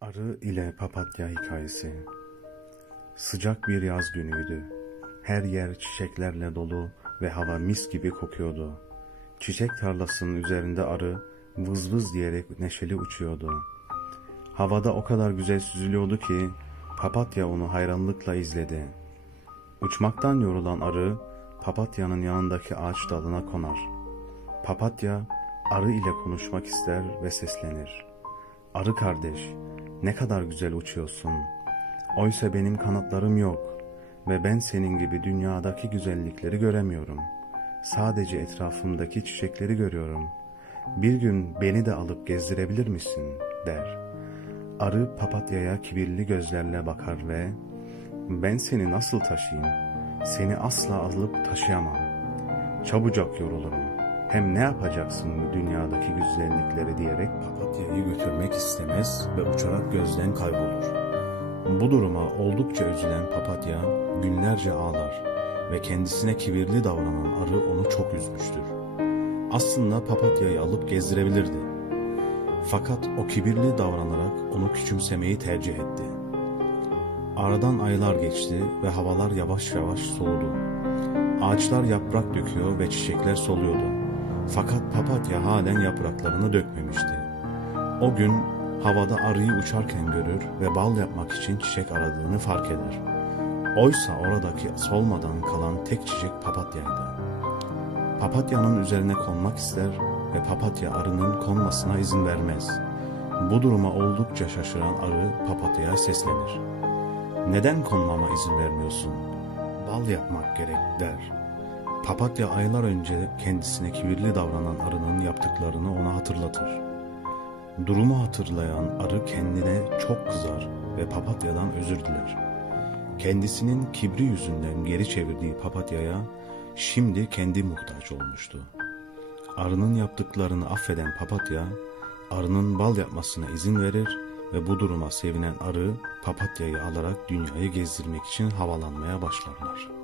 Arı ile papatya hikayesi. Sıcak bir yaz günüydü. Her yer çiçeklerle dolu ve hava mis gibi kokuyordu. Çiçek tarlasının üzerinde arı vız vız diyerek neşeli uçuyordu. Havada o kadar güzel süzülüyordu ki papatya onu hayranlıkla izledi. Uçmaktan yorulan arı papatyanın yanındaki ağaç dalına konar. Papatya arı ile konuşmak ister ve seslenir. "Arı kardeş, ne kadar güzel uçuyorsun. Oysa benim kanatlarım yok ve ben senin gibi dünyadaki güzellikleri göremiyorum. Sadece etrafımdaki çiçekleri görüyorum. Bir gün beni de alıp gezdirebilir misin?" der. Arı papatyaya kibirli gözlerle bakar ve "Ben seni nasıl taşıyayım? Seni asla alıp taşıyamam. Çabucak yorulurum. Hem ne yapacaksın bu dünyadaki güzellikleri?" diyerek papatyayı götürmek istemez ve uçarak gözden kaybolur. Bu duruma oldukça üzülen papatya günlerce ağlar ve kendisine kibirli davranan arı onu çok üzmüştür. Aslında papatyayı alıp gezdirebilirdi. Fakat o kibirli davranarak onu küçümsemeyi tercih etti. Aradan aylar geçti ve havalar yavaş yavaş soğudu. Ağaçlar yaprak döküyor ve çiçekler soluyordu. Fakat papatya halen yapraklarını dökmemişti. O gün havada arıyı uçarken görür ve bal yapmak için çiçek aradığını fark eder. Oysa oradaki solmadan kalan tek çiçek papatyaydı. Papatyanın üzerine konmak ister ve papatya arının konmasına izin vermez. Bu duruma oldukça şaşıran arı papatyaya seslenir. "Neden konmama izin vermiyorsun? Bal yapmak gerek," der. Papatya aylar önce kendisine kibirli davranan arının yaptıklarını ona hatırlatır. Durumu hatırlayan arı kendine çok kızar ve papatyadan özür diler. Kendisinin kibri yüzünden geri çevirdiği papatyaya şimdi kendi muhtaç olmuştu. Arının yaptıklarını affeden papatya, arının bal yapmasına izin verir ve bu duruma sevinen arı papatyayı alarak dünyayı gezdirmek için havalanmaya başlarlar.